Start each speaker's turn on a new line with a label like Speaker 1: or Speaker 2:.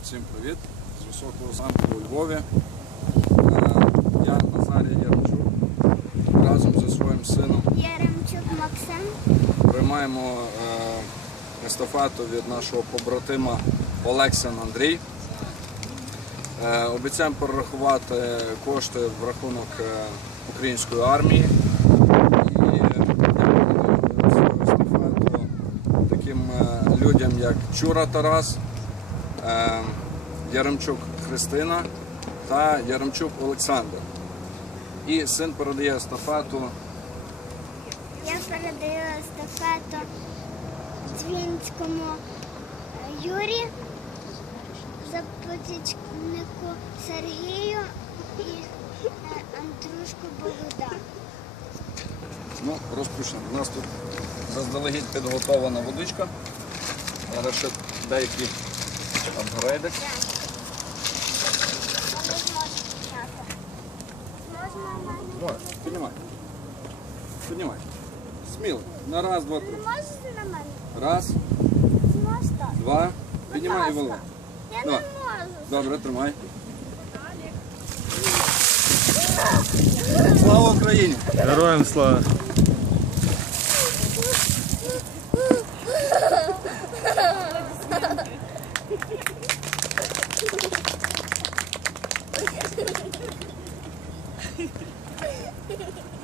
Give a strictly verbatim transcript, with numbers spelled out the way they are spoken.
Speaker 1: Всім привіт! З високого замку у Львові. Я Назарій Яремчук разом зі своїм сином
Speaker 2: Яремчук Максим
Speaker 1: приймаємо естафету від нашого побратима Олексін Андрій. Обіцяємо перерахувати кошти в рахунок української армії і дякувати свою естафету таким людям, як Чура Тарас, Яремчук Христина та Яремчук Олександр. І син передає естафету.
Speaker 2: Я передаю естафету Дзвінському Юрію, Запотічнику Сергію і Андрушку Богудану.
Speaker 1: Ну, розпочнемо. У нас тут заздалегідь підготовлена водичка. Зараз ще деякі апгрейди. Можна, піднімай. Піднімай. Сміло. На раз, два, три.
Speaker 2: Можеш на мене?
Speaker 1: Раз,
Speaker 2: Можна?
Speaker 1: два. Піднімай і виливай.
Speaker 2: Я не
Speaker 1: Давай.
Speaker 2: можу.
Speaker 1: Добре, тримай. Слава Україні!
Speaker 3: Героям слава!
Speaker 2: Thank you.